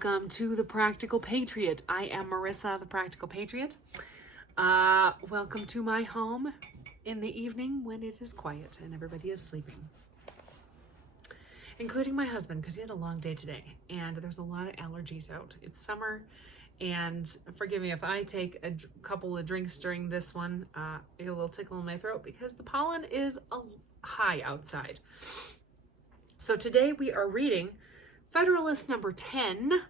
Welcome to The Practical Patriot. I am Marissa, The Practical Patriot. Welcome to my home in the evening when it is quiet and everybody is sleeping. Including my husband, because he had a long day today and there's a lot of allergies out. It's summer, and forgive me if I take a couple of drinks during this one. I get a little tickle in my throat because the pollen is high outside. So today we are reading Federalist number 10,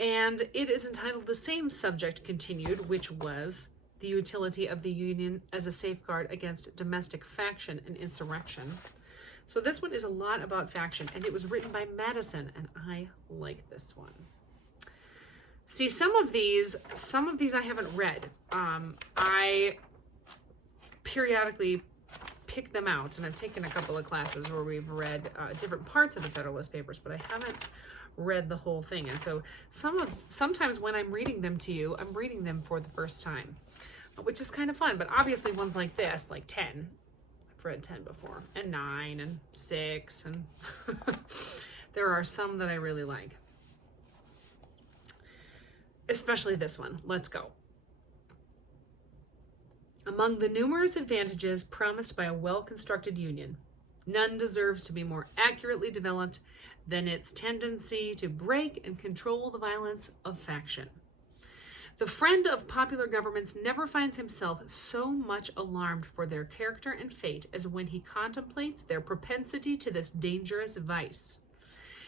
and it is entitled The Same Subject Continued, which was the utility of the Union as a safeguard against domestic faction and insurrection. So this one is a lot about faction, and it was written by Madison, and I like this one. See, some of these I haven't read. I periodically pick them out, and I've taken a couple of classes where we've read different parts of the Federalist Papers, but I haven't read the whole thing. And so sometimes when I'm reading them to you, I'm reading them for the first time, which is kind of fun. But obviously ones like this, like 10, I've read 10 before, and 9 and 6, and there are some that I really like, especially this one. Let's go. Among the numerous advantages promised by a well-constructed union, none deserves to be more accurately developed than its tendency to break and control the violence of faction. The friend of popular governments never finds himself so much alarmed for their character and fate as when he contemplates their propensity to this dangerous vice.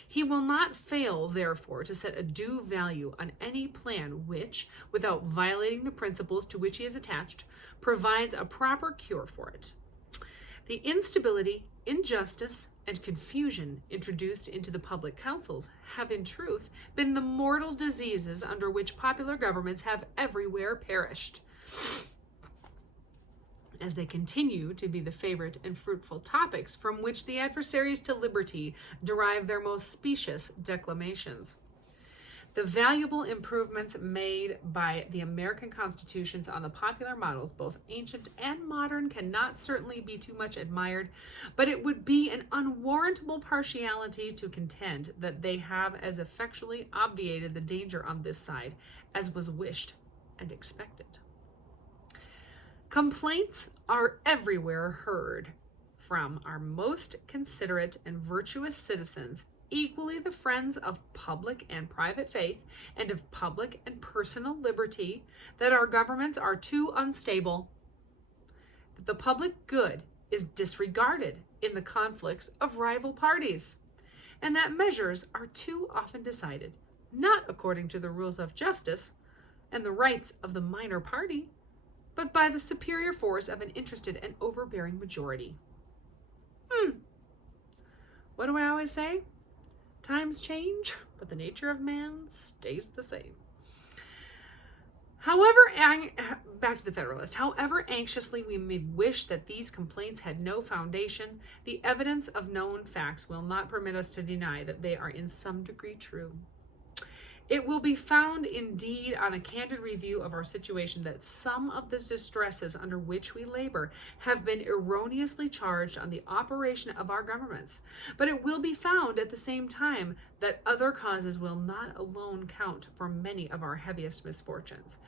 He will not fail, therefore, to set a due value on any plan which, without violating the principles to which he is attached, provides a proper cure for it. The instability, injustice, and confusion introduced into the public councils have, in truth, been the mortal diseases under which popular governments have everywhere perished, as they continue to be the favorite and fruitful topics from which the adversaries to liberty derive their most specious declamations. The valuable improvements made by the American constitutions on the popular models, both ancient and modern, cannot certainly be too much admired, but it would be an unwarrantable partiality to contend that they have as effectually obviated the danger on this side as was wished and expected. Complaints are everywhere heard from our most considerate and virtuous citizens, equally the friends of public and private faith and of public and personal liberty, that our governments are too unstable, that the public good is disregarded in the conflicts of rival parties, and that measures are too often decided, not according to the rules of justice and the rights of the minor party, but by the superior force of an interested and overbearing majority. What do I always say? Times change, but the nature of man stays the same. Back to the Federalist. However anxiously we may wish that these complaints had no foundation, the evidence of known facts will not permit us to deny that they are in some degree true. It will be found, indeed, on a candid review of our situation that some of the distresses under which we labor have been erroneously charged on the operation of our governments. But it will be found at the same time that other causes will not alone count for many of our heaviest misfortunes,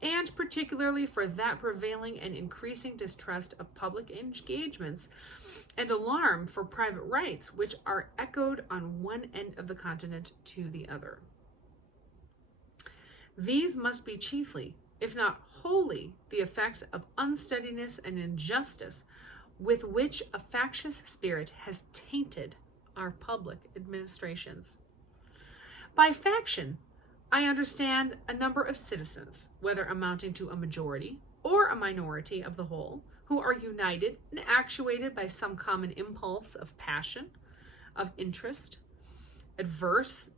and particularly for that prevailing and increasing distrust of public engagements and alarm for private rights, which are echoed on one end of the continent to the other. These must be chiefly, if not wholly, the effects of unsteadiness and injustice with which a factious spirit has tainted our public administrations. By faction, I understand a number of citizens, whether amounting to a majority or a minority of the whole, who are united and actuated by some common impulse of passion, of interest, adverse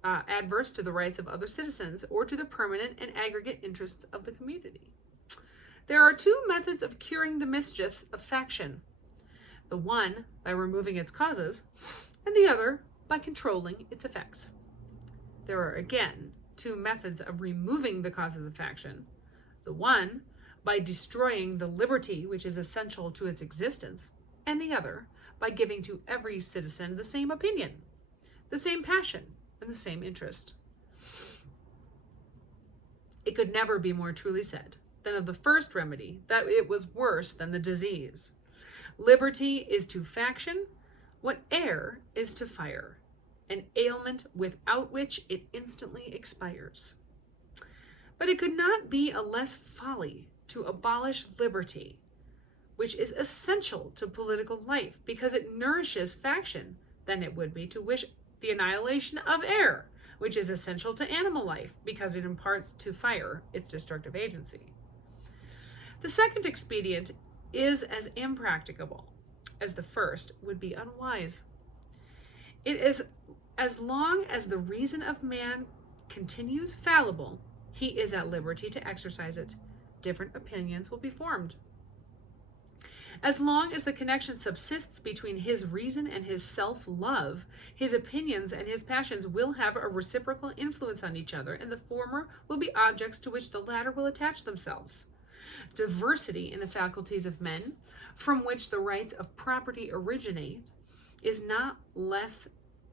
to the rights of other citizens or to the permanent and aggregate interests of the community. There are two methods of curing the mischiefs of faction, the one by removing its causes, and the other by controlling its effects. There are again two methods of removing the causes of faction, the one by destroying the liberty which is essential to its existence, and the other by giving to every citizen the same opinion, the same passion, and the same interest. It could never be more truly said than of the first remedy that it was worse than the disease. Liberty is to faction what air is to fire, an ailment without which it instantly expires. But it could not be a less folly to abolish liberty, which is essential to political life because it nourishes faction, than it would be to wish the annihilation of air, which is essential to animal life because it imparts to fire its destructive agency. The second expedient is as impracticable as the first would be unwise. It is as long as the reason of man continues fallible, he is at liberty to exercise it. Different opinions will be formed. As long as the connection subsists between his reason and his self-love, his opinions and his passions will have a reciprocal influence on each other, and the former will be objects to which the latter will attach themselves. Diversity in the faculties of men, from which the rights of property originate, is not less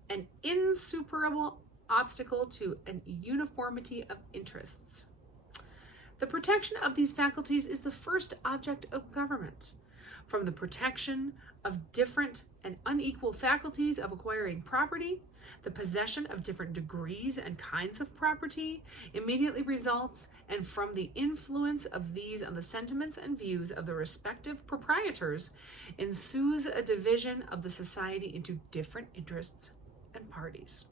an insuperable obstacle to an uniformity of interests. The protection of these faculties is the first object of government. From the protection of different and unequal faculties of acquiring property, the possession of different degrees and kinds of property immediately results, and from the influence of these on the sentiments and views of the respective proprietors ensues a division of the society into different interests and parties.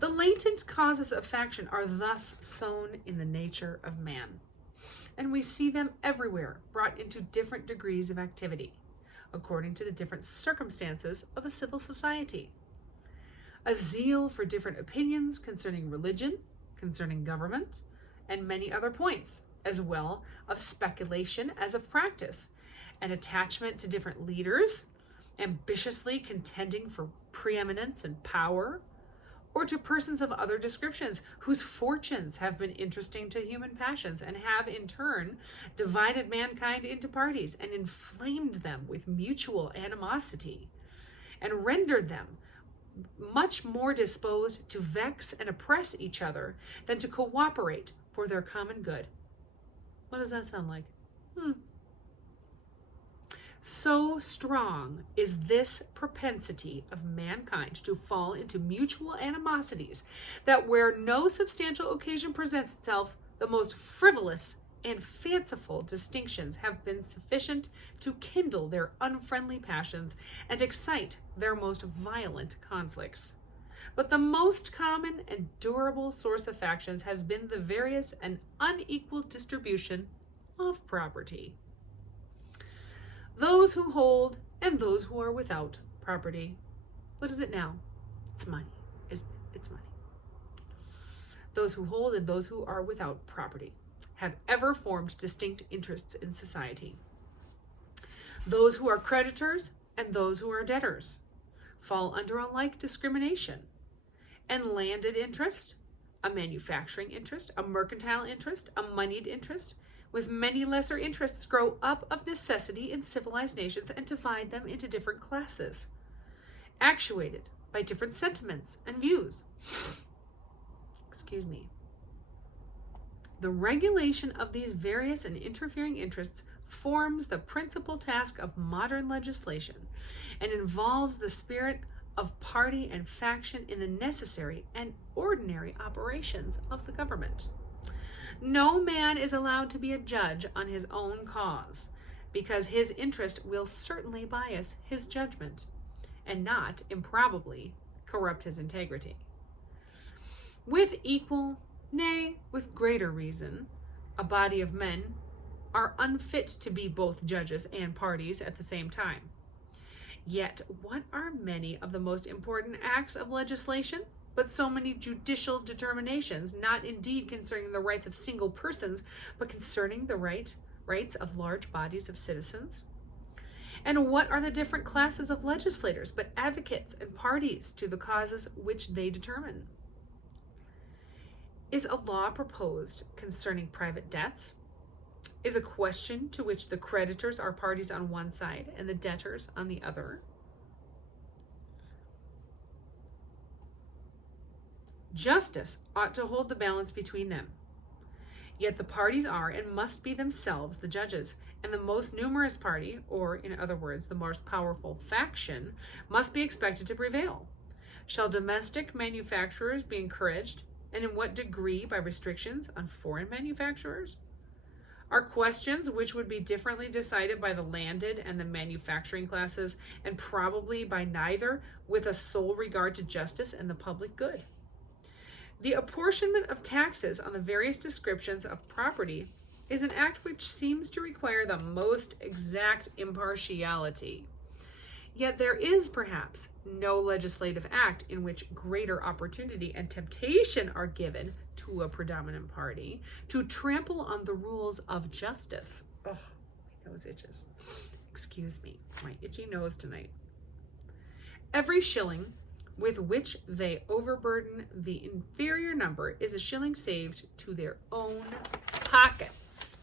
The latent causes of faction are thus sown in the nature of man, and we see them everywhere brought into different degrees of activity, according to the different circumstances of a civil society. A zeal for different opinions concerning religion, concerning government, and many other points, as well of speculation as of practice, an attachment to different leaders, ambitiously contending for preeminence and power, or to persons of other descriptions whose fortunes have been interesting to human passions and have in turn divided mankind into parties and inflamed them with mutual animosity and rendered them much more disposed to vex and oppress each other than to cooperate for their common good. What does that sound like? So strong is this propensity of mankind to fall into mutual animosities that where no substantial occasion presents itself, the most frivolous and fanciful distinctions have been sufficient to kindle their unfriendly passions and excite their most violent conflicts. But the most common and durable source of factions has been the various and unequal distribution of property. Those who hold and those who are without property. What is it now? It's money, isn't it? It's money. Those who hold and those who are without property have ever formed distinct interests in society. Those who are creditors and those who are debtors fall under a like discrimination. And landed interest, a manufacturing interest, a mercantile interest, a moneyed interest, with many lesser interests grow up of necessity in civilized nations and divide them into different classes, actuated by different sentiments and views. The regulation of these various and interfering interests forms the principal task of modern legislation and involves the spirit of party and faction in the necessary and ordinary operations of the government. No man is allowed to be a judge on his own cause, because his interest will certainly bias his judgment, and not improbably corrupt his integrity. With equal, nay, with greater reason, a body of men are unfit to be both judges and parties at the same time. Yet, what are many of the most important acts of legislation but so many judicial determinations, not indeed concerning the rights of single persons, but concerning the rights of large bodies of citizens? And what are the different classes of legislators but advocates and parties to the causes which they determine? Is a law proposed concerning private debts? Is a question to which the creditors are parties on one side and the debtors on the other? Justice ought to hold the balance between them. Yet the parties are and must be themselves the judges, and the most numerous party, or in other words, the most powerful faction, must be expected to prevail. Shall domestic manufacturers be encouraged, and in what degree by restrictions on foreign manufacturers? Are questions which would be differently decided by the landed and the manufacturing classes, and probably by neither, with a sole regard to justice and the public good. The apportionment of taxes on the various descriptions of property is an act which seems to require the most exact impartiality. Yet there is perhaps no legislative act in which greater opportunity and temptation are given to a predominant party to trample on the rules of justice. Oh, my nose itches. Excuse me, my itchy nose tonight. Every shilling with which they overburden the inferior number is a shilling saved to their own pockets.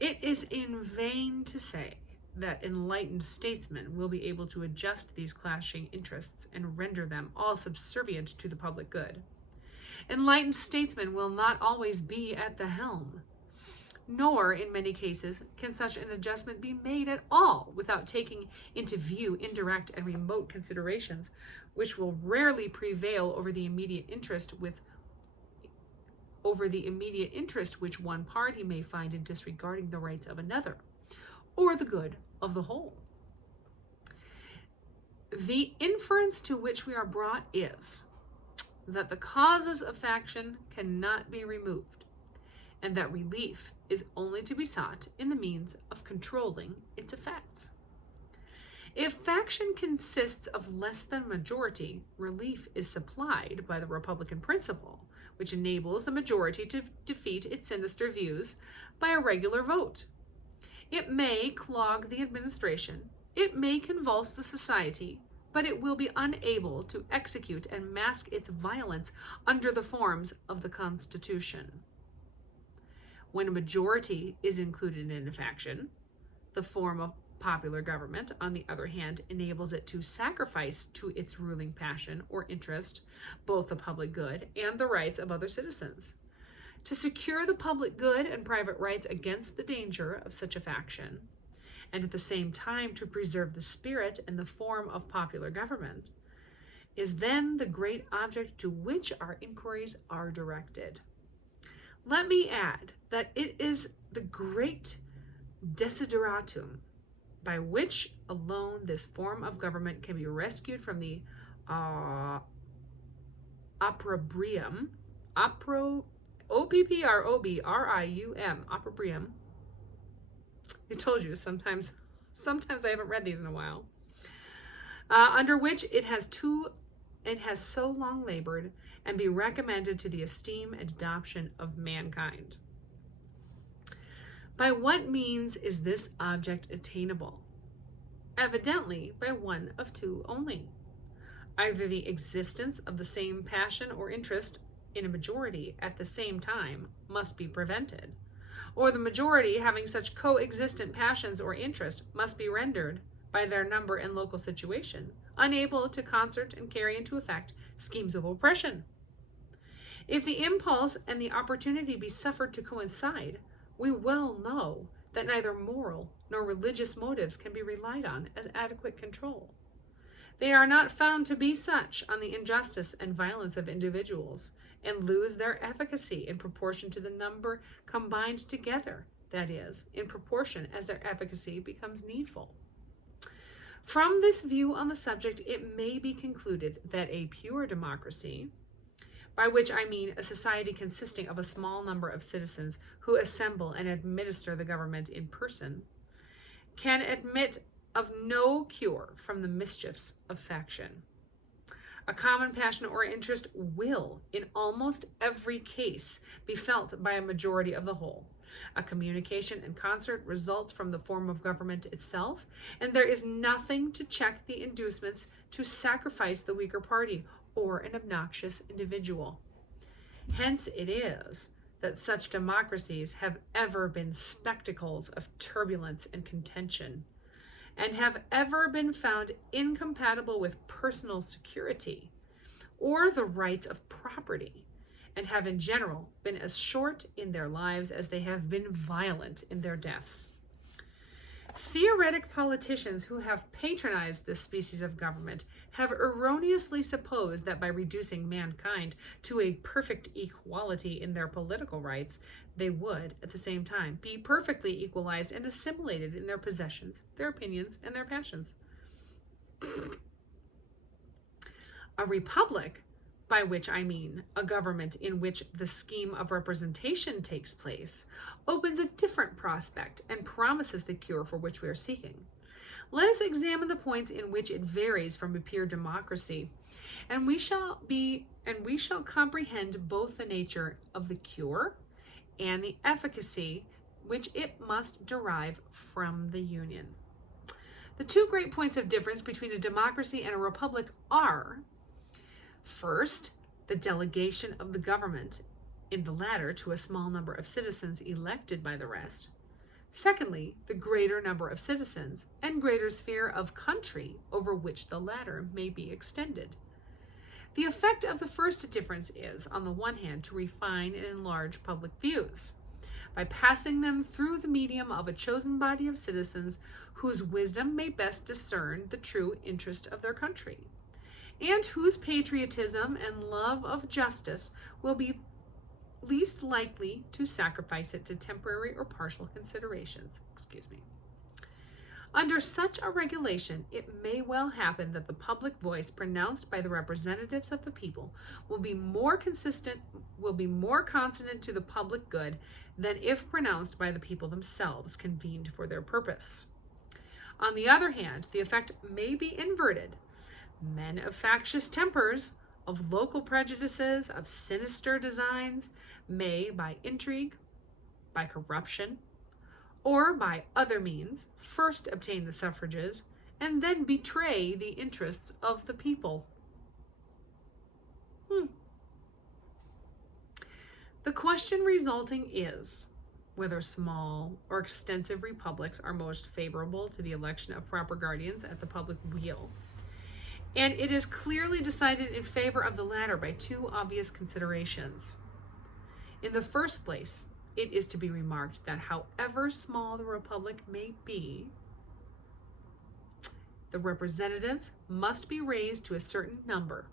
It is in vain to say that enlightened statesmen will be able to adjust these clashing interests and render them all subservient to the public good. Enlightened statesmen will not always be at the helm, nor in many cases can such an adjustment be made at all without taking into view indirect and remote considerations which will rarely prevail over the immediate interest which one party may find in disregarding the rights of another, or the good of the whole. The inference to which we are brought is that the causes of faction cannot be removed, and that relief is only to be sought in the means of controlling its effects. If faction consists of less than majority, relief is supplied by the Republican principle, which enables the majority to defeat its sinister views by a regular vote. It may clog the administration, it may convulse the society, but it will be unable to execute and mask its violence under the forms of the Constitution. When a majority is included in a faction, the form of popular government, on the other hand, enables it to sacrifice to its ruling passion or interest both the public good and the rights of other citizens. To secure the public good and private rights against the danger of such a faction, and at the same time to preserve the spirit and the form of popular government, is then the great object to which our inquiries are directed. Let me add that it is the great desideratum by which alone this form of government can be rescued from the opprobrium, opprobrium, opprobrium. I told you, sometimes I haven't read these in a while. Under which it has so long labored, and be recommended to the esteem and adoption of mankind. By what means is this object attainable? Evidently by one of two only. Either the existence of the same passion or interest in a majority at the same time must be prevented, or the majority, having such coexistent passions or interest, must be rendered, by their number and local situation, unable to concert and carry into effect schemes of oppression. If the impulse and the opportunity be suffered to coincide, we well know that neither moral nor religious motives can be relied on as adequate control. They are not found to be such on the injustice and violence of individuals, and lose their efficacy in proportion to the number combined together, that is, in proportion as their efficacy becomes needful. From this view on the subject, it may be concluded that a pure democracy, by which I mean a society consisting of a small number of citizens who assemble and administer the government in person, can admit of no cure from the mischiefs of faction. A common passion or interest will, in almost every case, be felt by a majority of the whole. A communication and concert results from the form of government itself, and there is nothing to check the inducements to sacrifice the weaker party or an obnoxious individual. Hence it is that such democracies have ever been spectacles of turbulence and contention, and have ever been found incompatible with personal security, or the rights of property, and have in general been as short in their lives as they have been violent in their deaths. Theoretic politicians who have patronized this species of government have erroneously supposed that by reducing mankind to a perfect equality in their political rights, they would, at the same time, be perfectly equalized and assimilated in their possessions, their opinions, and their passions. A republic, by which I mean a government in which the scheme of representation takes place, opens a different prospect and promises the cure for which we are seeking. Let us examine the points in which it varies from a pure democracy, and we shall comprehend both the nature of the cure and the efficacy which it must derive from the union. The two great points of difference between a democracy and a republic are: first, the delegation of the government in the latter to a small number of citizens elected by the rest. Secondly, the greater number of citizens and greater sphere of country over which the latter may be extended. The effect of the first difference is, on the one hand, to refine and enlarge public views, by passing them through the medium of a chosen body of citizens whose wisdom may best discern the true interest of their country, and whose patriotism and love of justice will be least likely to sacrifice it to temporary or partial considerations. Under such a regulation, it may well happen that the public voice pronounced by the representatives of the people will be more consonant to the public good than if pronounced by the people themselves convened for their purpose. On the other hand, the effect may be inverted. Men of factious tempers, of local prejudices, of sinister designs, may, by intrigue, by corruption, or by other means, first obtain the suffrages, and then betray the interests of the people. The question resulting is whether small or extensive republics are most favorable to the election of proper guardians at the public weal. And it is clearly decided in favor of the latter by two obvious considerations. In the first place, it is to be remarked that however small the republic may be, the representatives must be raised to a certain number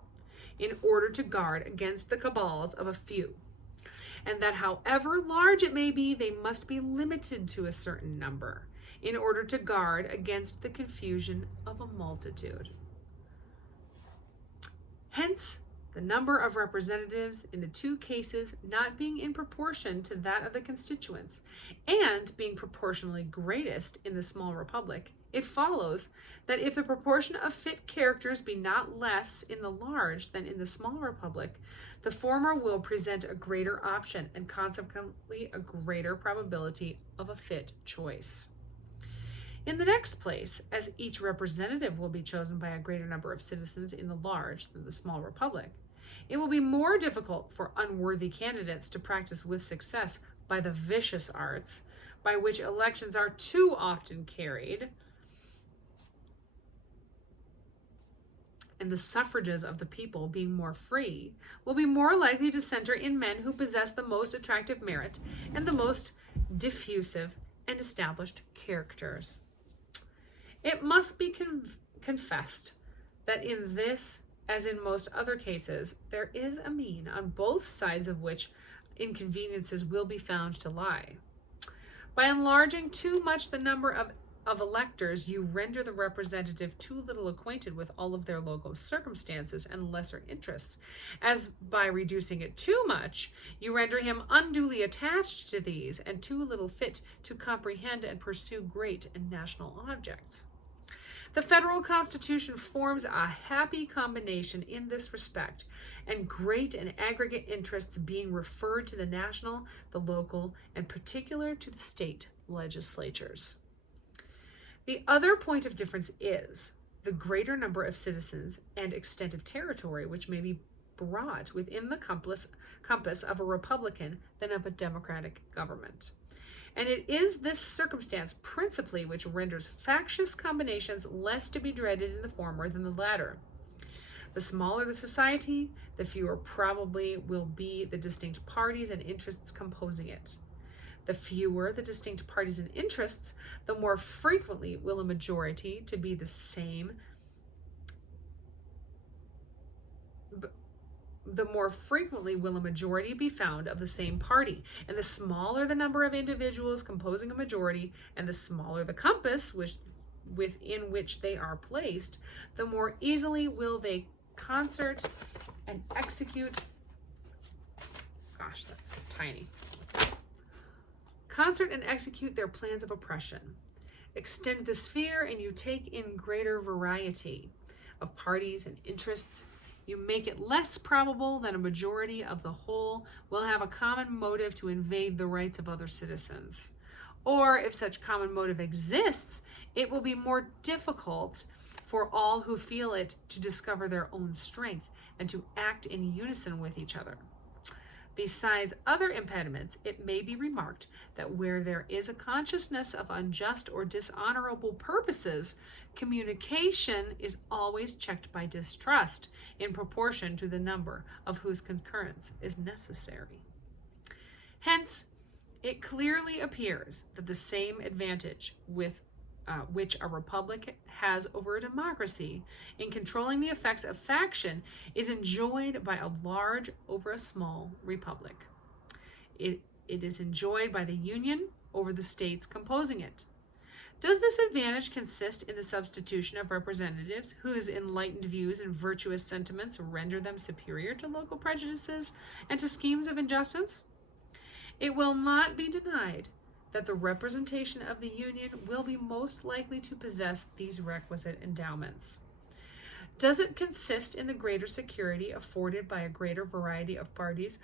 in order to guard against the cabals of a few, and that however large it may be, they must be limited to a certain number in order to guard against the confusion of a multitude. Hence, the number of representatives in the two cases not being in proportion to that of the constituents, and being proportionally greatest in the small republic, it follows that if the proportion of fit characters be not less in the large than in the small republic, the former will present a greater option and consequently a greater probability of a fit choice. In the next place, as each representative will be chosen by a greater number of citizens in the large than the small republic, it will be more difficult for unworthy candidates to practice with success by the vicious arts by which elections are too often carried, and the suffrages of the people, being more free, will be more likely to center in men who possess the most attractive merit and the most diffusive and established characters. It must be confessed that in this, as in most other cases, there is a mean on both sides of which inconveniences will be found to lie. By enlarging too much the number of electors, you render the representative too little acquainted with all of their local circumstances and lesser interests, as by reducing it too much, you render him unduly attached to these and too little fit to comprehend and pursue great and national objects. The federal constitution forms a happy combination in this respect, and great and aggregate interests being referred to the national, the local, and particular to the state legislatures. The other point of difference is the greater number of citizens and extent of territory which may be brought within the compass of a republican than of a democratic government. And it is this circumstance principally which renders factious combinations less to be dreaded in the former than the latter. The smaller the society, the fewer probably will be the distinct parties and interests composing it. The fewer the distinct parties and interests, the more frequently will a majority to be the same. The more frequently will a majority be found of the same party, and the smaller the number of individuals composing a majority, and the smaller the compass within which they are placed, the more easily will they concert and execute. Gosh, that's tiny. Concert and execute their plans of oppression. Extend the sphere, and you take in greater variety of parties and interests. You make it less probable that a majority of the whole will have a common motive to invade the rights of other citizens. Or, if such common motive exists, it will be more difficult for all who feel it to discover their own strength and to act in unison with each other. Besides other impediments, it may be remarked that where there is a consciousness of unjust or dishonorable purposes, communication is always checked by distrust in proportion to the number of whose concurrence is necessary. Hence, it clearly appears that the same advantage which a republic has over a democracy in controlling the effects of faction is enjoyed by a large over a small republic. It is enjoyed by the Union over the states composing it. Does this advantage consist in the substitution of representatives whose enlightened views and virtuous sentiments render them superior to local prejudices and to schemes of injustice? It will not be denied that the representation of the Union will be most likely to possess these requisite endowments. Does it consist in the greater security afforded by a greater variety of parties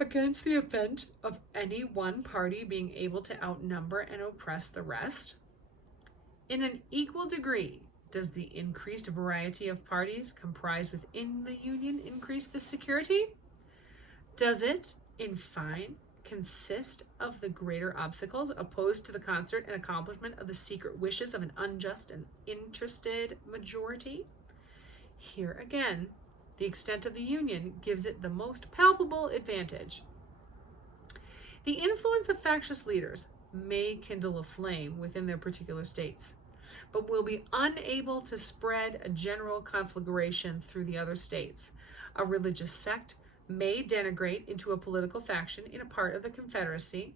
against the event of any one party being able to outnumber and oppress the rest? In an equal degree, does the increased variety of parties comprised within the Union increase this security? Does it, in fine, consist of the greater obstacles opposed to the concert and accomplishment of the secret wishes of an unjust and interested majority? Here again, the extent of the Union gives it the most palpable advantage. The influence of factious leaders may kindle a flame within their particular states, but will be unable to spread a general conflagration through the other states. A religious sect may denigrate into a political faction in a part of the Confederacy,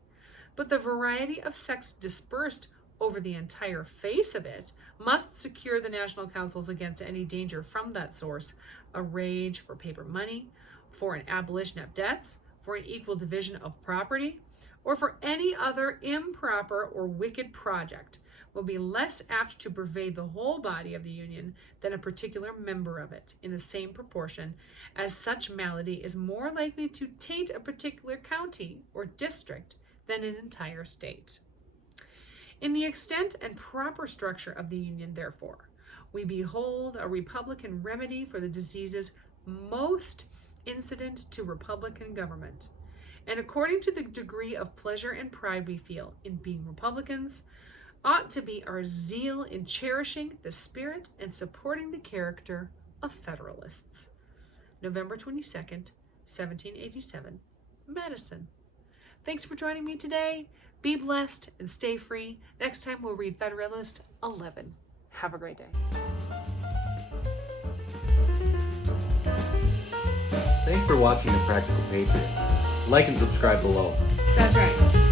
but the variety of sects dispersed over the entire face of it must secure the national councils against any danger from that source: a rage for paper money, for an abolition of debts, for an equal division of property, or for any other improper or wicked project, will be less apt to pervade the whole body of the Union than a particular member of it, in the same proportion as such malady is more likely to taint a particular county or district than an entire state. In the extent and proper structure of the Union, therefore, we behold a republican remedy for the diseases most incident to republican government, and according to the degree of pleasure and pride we feel in being republicans, ought to be our zeal in cherishing the spirit and supporting the character of Federalists. November 22nd, 1787, Madison. Thanks for joining me today. Be blessed and stay free. Next time we'll read Federalist 11. Have a great day. Thanks for watching The Practical Patriot. Like and subscribe below. That's right.